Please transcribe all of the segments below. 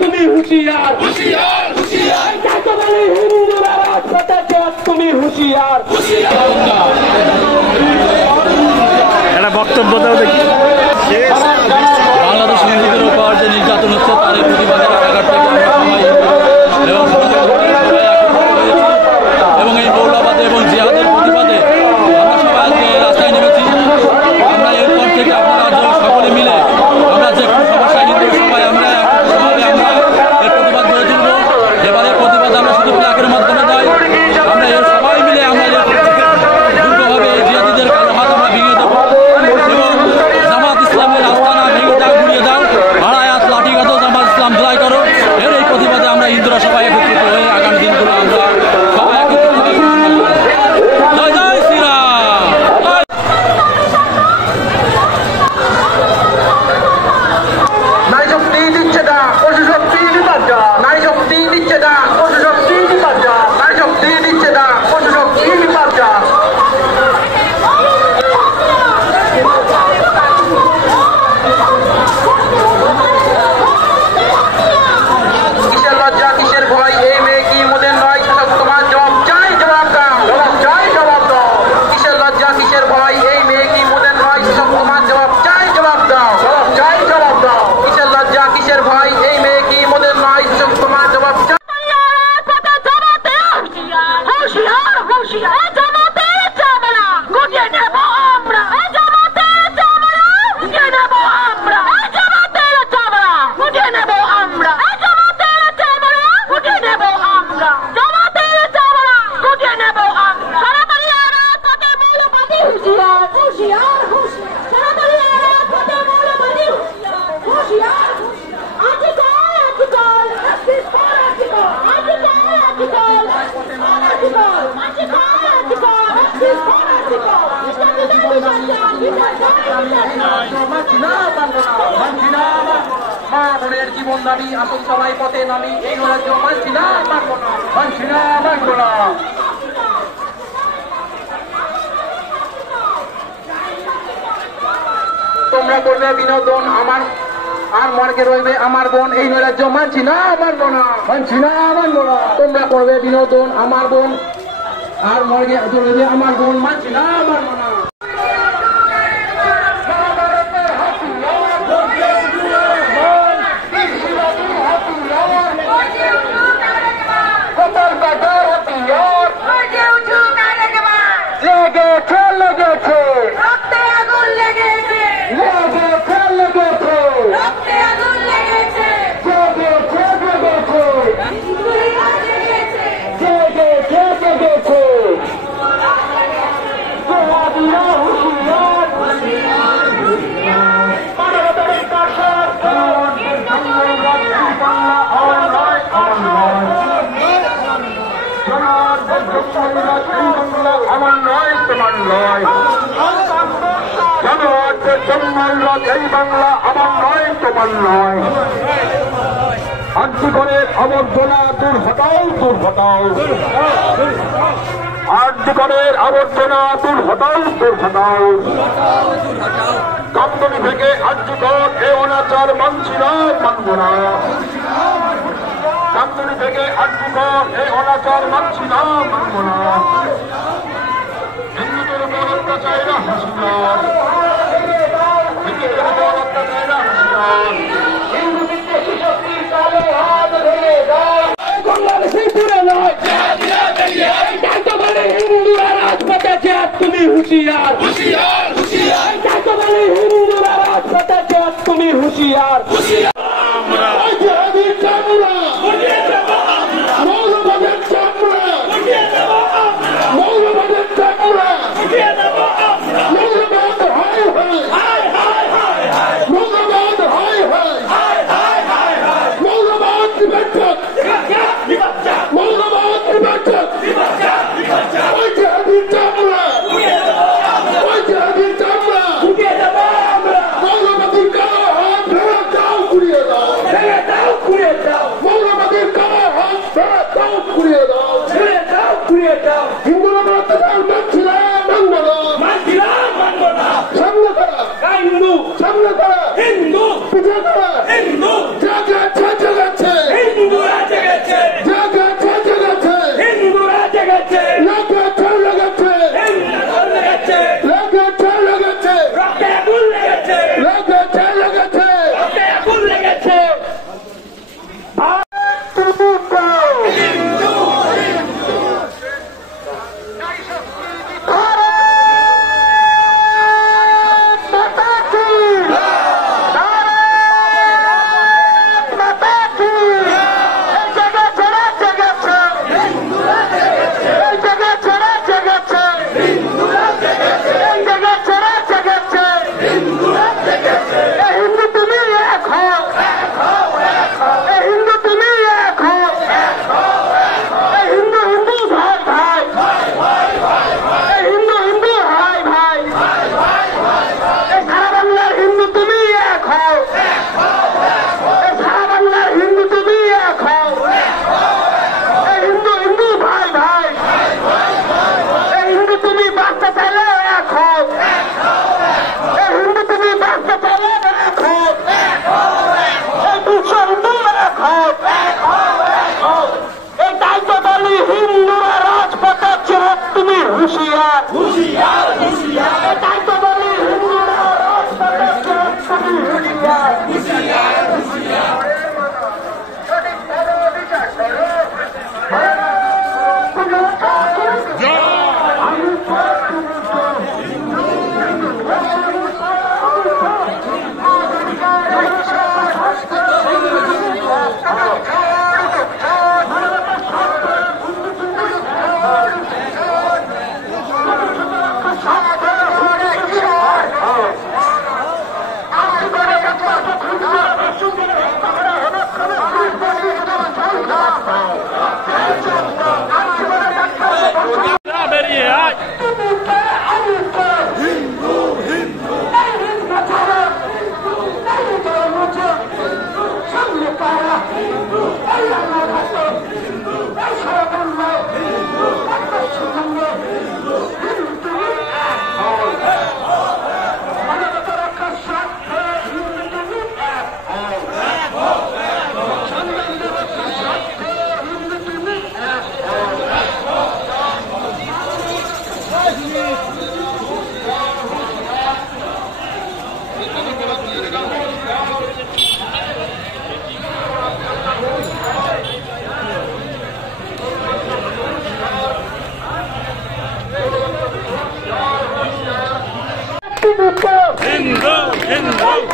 তুমি হুঁশিয়ার হিন্দুরা রাজপথে তুমি হুঁশিয়ার। একটা বক্তব্য দাও দেখি। বাংলাদেশ হিন্দুদের উপর যে নির্যাতন হচ্ছে তার প্রতিবাদে রানাঘাট থেকে এবং এই মৌলবাদে এবং জিহাদের প্রতিবাদে আমরা সবাই আজকে রাস্তায় নেমেছি। আমরা এরপর থেকে আপনারা সকলে মিলে আমরা যে কোনো সমস্যায় হিন্দু সবাই আমরা একভাবে আমরা এর প্রতিবাদ করে তুলব। এবারে প্রতিবাদ আমরা শুধু প্লাকের মাধ্যমে নয়, আমরা এর সবাই মিলে আমরা দুর্গভাবে এই জিহাদিদের কালো হাত আমরা ভেঙে দেবো এবং জামাত ইসলামের আস্তানা ভেঙে দাও, ঘুরিয়ে দাও, ভাড়ায়াত লাঠি গাঁথো, জামাত ইসলাম জয় করো। এর এই প্রতিবাদে আমরা হিন্দুরা সবাই একত্রিত হয়ে আগামী দিনগুলো আমরা সবাই একত্রিত হয়ে জয় জয় শ্রীরাম। নারী শক্তি দিচ্ছে না, পশু শক্তি বিপর্যা। নারী শক্তি দিচ্ছে না, পশু শক্তি বিপর্যা। নারী শক্তি দিচ্ছে না, পশু শক্তি বিপর্যা। কিসের লজ্জা কিসের ভয়, এই মেয়ে কি মোদের নয়? তোমার জবাব চাই, জবাব দাও, জবাব চাই, জবাব দাও। কিসের লজ্জা কিসের ভয়, এই মেয়ে কি মোদের নয়? তোমার জবাব চাই, জবাব দাও, জবাব চাই, জবাব দাও। কিসের লজ্জা কিসের ভয়, এই মেয়ে কি মোদের নয়? তোমার জবাব চাই। মা বোনের জীবন দাবি, আসল সবাই পথে নামি। এই রাজ্য মানছি না, মানবো না, মানছি না, মানবো না। তোমরা করবে বিনোদন আমার আর মর্গে রইবে আমার বোন। এই নৈরাজ্য মানছি না, মানবো না, মানছি না, মানবো না। তোমরা করবে বিনোদন আমার বোন আর মর্গে রইবে আমার বোন। মানছি না, মানবো না। আমার নয়, তোমার নয়। এই বাংলা আমার নয়, তোমার নয়। আর্যিকরের আবর্জনা দূর হটাও, দূর হটাও। আর্যিকরের আবর্জনা দূর হটাও, দূর হটাও। কামদুনি থেকে আর্যিকর এ অনাচার মানছি না, মানব না। কামদুনি থেকে আর্যিকর এ অনাচার মানছি না, মানব না। হিন্দুদের উপর অত্যাচারীরা হাসিনার, হিন্দুদের উপর অত্যাচারীরা হাসিনার। হিন্দু বিদ্বেষী শক্তির কালো হাত ভেঙে দাও। বাংলাদেশে পুরে নয়, হিন্দুরা রাজপথে তুমি হুঁশিয়ার, হিন্দুরা রাজপথে তুমি হুঁশিয়ার।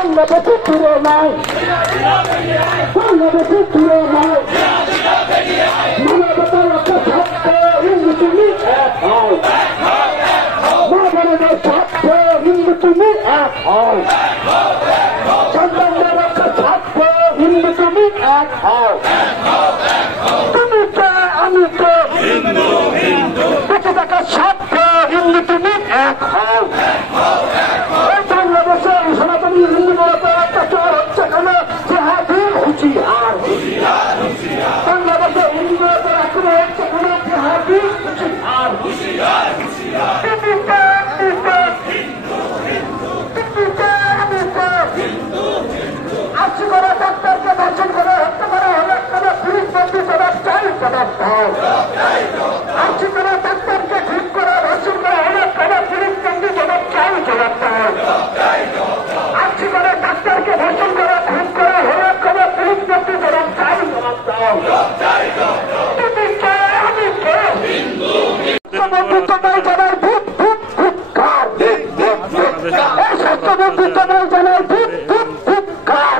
বাংলাদেশে ফিরে নাই, বাংলাদেশে ফিরে নাই, মানবতার রক্ষা স্বার্থ হিন্দু তুমি এক হও, মানবতার স্বার্থ হিন্দু তুমি এক হও, সন্তানদের রক্ষা স্বার্থ হিন্দু তুমি এক হও, তুমি কে আমি কে বেঁচে থাকার স্বার্থ হিন্দু তুমি এক হও। বাংলাদেশে সনাতনী হিন্দুদের উপর অত্যাচার হচ্ছে কেন? জেহাদি হুঁশিয়ার, বাংলাদেশে হিন্দুদের উপর আক্রমণ হচ্ছে কেন? জেহাদি হুঁশিয়ার, আশি করে ডাক্তারকে ধর্ষণ করে হত্যা করা হলে কেন? পুলিশ বন্দী জবাব চাই, জবাব দাও। আশি করে ডাক্তারকে খুন করে ধর্ষণ করা হলে কেন? পুলিশ বন্দী জবাব চাই, জবাব দাও। আশি করে ডাক্তারকে ধর্ষণ করে খুন করা হলে কেন? পুলিশ বন্দী জবাব চাই, জবাব দাও। তুমি কে আমি কে? বন্ধুত্ব নয় জানাই ভূত ভূত ভূতকার, এই সত্য বন্ধুত্ব নয় জানাই ভূত ভূত ভূতকার।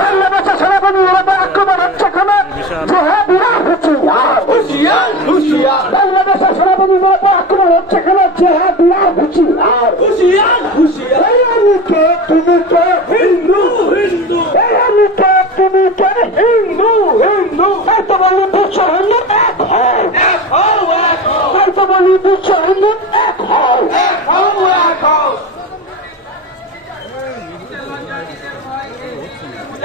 বাংলাদেশে সেনাবাহিনীর উপর আক্রমণ হচ্ছে কেন? জেহাদিরা হুঁশিয়ার, হুঁশিয়ার, হুঁশিয়ার। বাংলাদেশে সেনাবাহিনীর উপর আক্রমণ হচ্ছে কেন? জেহাদিরা হুঁশিয়ার, হুঁশিয়ার, হুঁশিয়ার। এই আমি কে তুমি কে? হিন্দু, হিন্দু। এই আমি কে তুমি কে? হিন্দু, হিন্দু। এই তো বলি বিশ্ব হিন্দু এক হও, এক হও, এক হও। এই তো বলি বিশ্ব হিন্দু এক হও, এক হও, এক হও।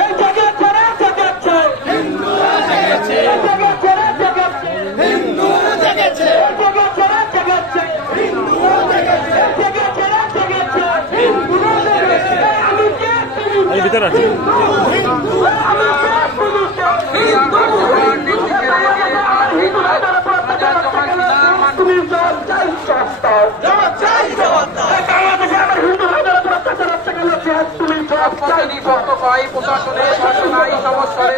এই জায়গায় ছেড়ে জেগেছে হিন্দু, জেগেছে এই জায়গায় ছেড়ে জেগেছে হিন্দু, জেগেছে এই জায়গায় ছেড়ে জেগেছে হিন্দু, জেগেছে এই জায়গায় ছেড়ে জেগেছে হিন্দু, জেগেছে। আমি কে তুমি কে? ভিতরে আছে হিন্দু, আমি কে তুমি কে? হিন্দু, তুমি জবাব চাই, জবাব দাও, জবাব চাই, জবাব দাও। বাংলাদেশে আমার হিন্দু ভাইদের উপর অত্যাচার হচ্ছে কেন? তুমি জবাব চাই। পাই প্রশাসনের ঘটনায় সমস্যার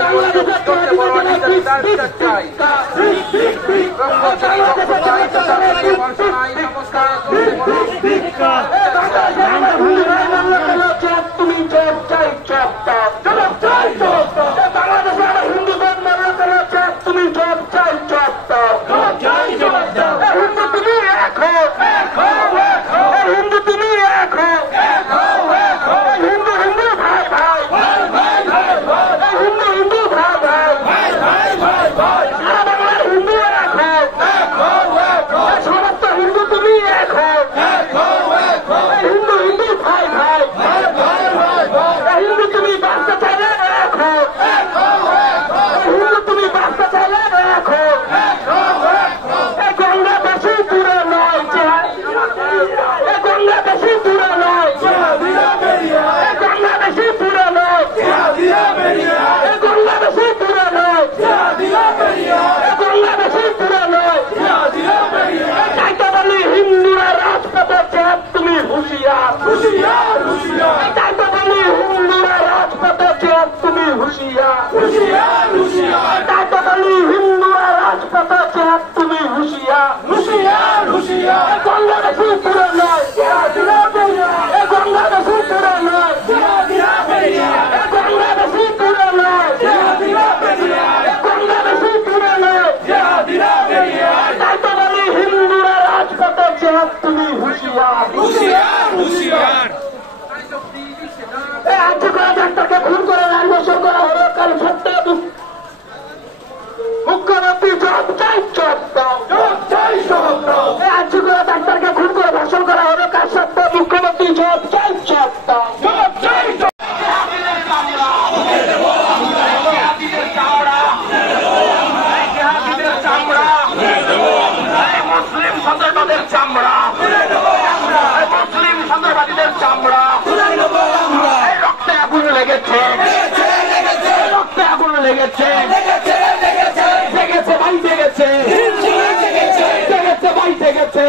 করতে বড় নির্যাতিতার বিচার চাই। ব্রহ্মচারী পক্ষ চাই প্রশাসনের ঘটনায় সমস্যার করতে বড় তুমি জবাব চাই, জবাব দাও, জবাব চাই, জবাব দাও। বাংলাদেশে আমার হিন্দুদের মামলা করা হচ্ছে, তুমি জবাব চাই, জবাব দাও, জবাব চাই, জবাব দাও। হিন্দু তুমি এক হও, এক হও, এক হও। হিন্দু তুমি এক হও, এক হও, এক হও। হিন্দু হিন্দু ভাই ভাই, ভাই ভাই ভাই ভাই। হিন্দু হিন্দু ভাই ভাই, ভাই ভাই ভাই ভাই। সারা বাংলার হিন্দু এক হও, এক হও, এক হও। সমস্ত হিন্দু তুমি এক হও, এক হও, এক হও। হিন্দু হিন্দু ভাই ভাই, ভাই ভাই ভাই ভাই। হিন্দু তুমি বাঁচতে চাইলে এক হও, এক হও, এক হও। হিন্দু তুমি বাঁচতে চাইলে এক হও, এক হও, এক হও। এই গঙ্গা বেশি দূরে নয়, এই গঙ্গা বেশি দূরে নয়, এই গঙ্গা বেশি দূরে নয়, এই গঙ্গা বেশি দূরে নয়, এই গঙ্গা বেশি দূরে নয়। চাইতে বলি হিন্দুরা রাজপথে চেপ, তুমি হুঁশিয়ার, হুঁশিয়ার, হুঁশিয়ার। চাইতে বলি হিন্দুরা রাজপথে চেপ, তুমি হুঁশিয়ার, হুঁশিয়ার, হুঁশিয়ার। চাইতে বলি হিন্দুরা রাজপথে চেপ, তুমি হুঁশিয়ার, হুঁশিয়ার, হুঁশিয়ার। গঙ্গা বেশি দূরে নয়, এই গঙ্গা বেশি দূরে নয়, এই গঙ্গা বেশি দূরে নয়, এই গঙ্গা বেশি দূরে নয়। চাইতে বলি হিন্দুরা রাজপথে চেপ, তুমি হুঁশিয়ার, হুঁশিয়ার, হুঁশিয়ার। এই আজকে করে ডাক্তারকে খুন করে লাল বছর করা হলো, কাল সত্য মুখ্যমন্ত্রী জবাব চাই, জবাব দাও, জবাব চাই, জবাব দাও। এই আজকে করে ডাক্তারকে খুন করে ধর্ষণ করা হলো, কাল সত্য মুখ্যমন্ত্রী জবাব চাই, জবাব দাও, জবাব চাই। মুসলিম সন্ত্রাসবাদের চামড়া, মুসলিম সন্ত্রাসবাদীদের চামড়া। রক্তে আগুন লেগেছে, রক্তে আগুন লেগেছে, জেগেছে ভাই, জেগেছে, জেগেছে ভাই, জেগেছে।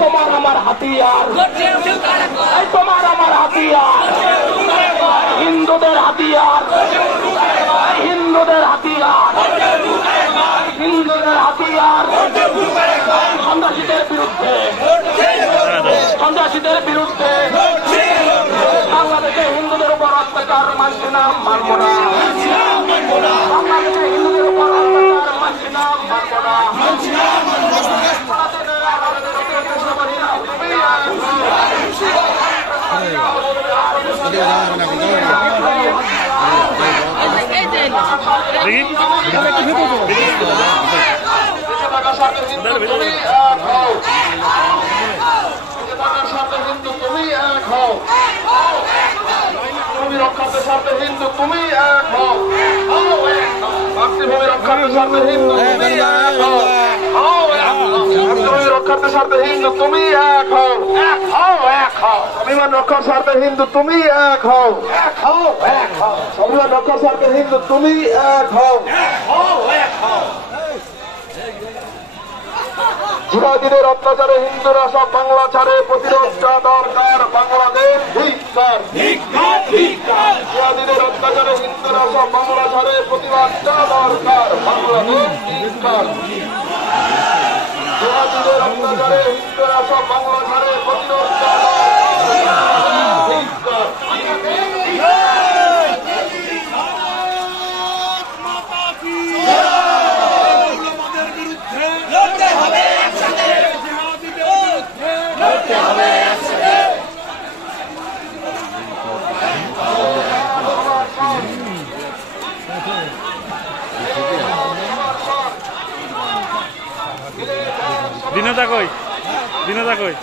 তোমার আমার হাতিয়ার, তোমার আমার হাতিয়ার, হিন্দুদের হাতিয়ার, হিন্দুদের হাতিয়ার, হিন্দুদের হাতিয়ার। সন্ত্রাসীদের বিরুদ্ধে, সন্ত্রাসীদের বিরুদ্ধে উপর অত্যাচার মানছি না, মানব না। বাংলাদেশে হিন্দুদের উপর অত্যাচার মানছি না, মানব না। রক্ষার্থে স্বার্থে হিন্দু তুমি এক হও, মাতৃভূমি রক্ষার্থে স্বার্থে হিন্দু তুমি এক হও, মাতৃভূমি রক্ষার্থে স্বার্থে হিন্দু তুমি এক হও, এক হও, এক হও, স্বাভিমান রক্ষার স্বার্থে হিন্দু তুমি এক হও, এক হও, এক হও, স্বাভিমান রক্ষার স্বার্থে হিন্দু তুমি এক হও, এক হও, এক হও। জিহাদিদের অত্যাচারে হিন্দুরা সব বাংলা ছাড়ে, প্রতিরোধটা দরকার বাংলাদেশ ধিক্কার, জিহাদিদের অত্যাচারে হিন্দুরা সব বাংলা ছাড়ে, প্রতিবাদটা দরকার বাংলাদেশ ধিক্কার, জিহাদিদের অত্যাচারে হিন্দুরা সব বাংলা ছাড়ে, প্রতিরোধটা দরকার ধিক্কার। দিনতা কই, দিনতা কই?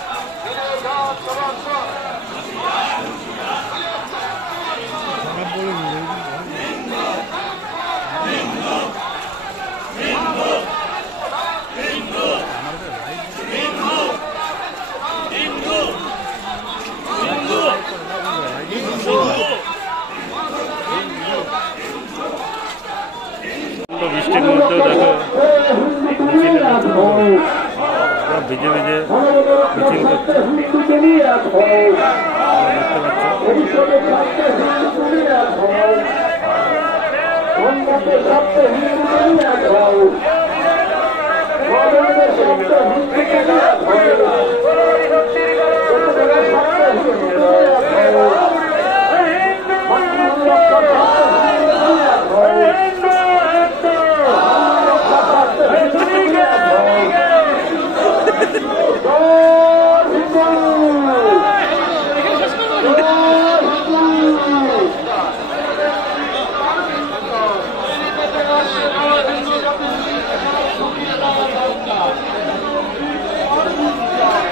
বৃষ্টির মধ্যেও দেখো ভিজে ভিজে মিছিল করছে,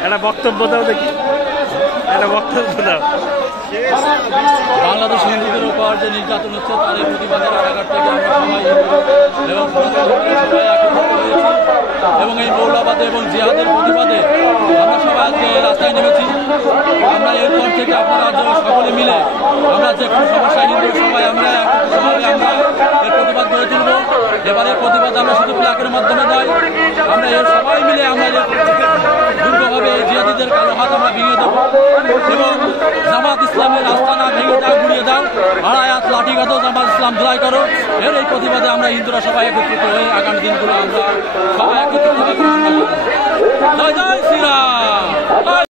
একটা বক্তব্য দাও দেখি, একটা বক্তব্য দাও। বাংলাদেশ হিন্দুদের উপর যে নির্যাতন হচ্ছে তার এই প্রতিবাদের কারাগার থেকে আমরা সবাই এবং সবাই একত্রিত হয়েছি এবং এই মৌলবাদে এবং জিহাদের প্রতিবাদে আমরা সবাই আজকে রাস্তায় নেমেছি। আমরা এরপর থেকে আপনারা সকলে মিলে আমরা যে কোনো সমস্যায় হিন্দু সবাই আমরা একত্রিতভাবে আমরা এর প্রতিবাদ করে তুলব। এবারের প্রতিবাদ আমরা শুধু প্লাকের মাধ্যমে নয়, আমরা এর সবাই মিলে আমরা দুর্গভাবে এই জিহাদিদের কালো হাত আমরা ভেঙে দেবো এবং জামাত ইসলামের আস্তানা ভেঙে দাও, ঘুরিয়ে দাও, আড়ায়াত লাঠিঘাত জামাত ইসলাম জয় করো। এর এই প্রতিবাদে আমরা হিন্দুরা সবাই একত্রিত হয়ে আগামী দিনগুলো আমরা সবাই একত্রিত হবে। জয় জয় শ্রীরাম।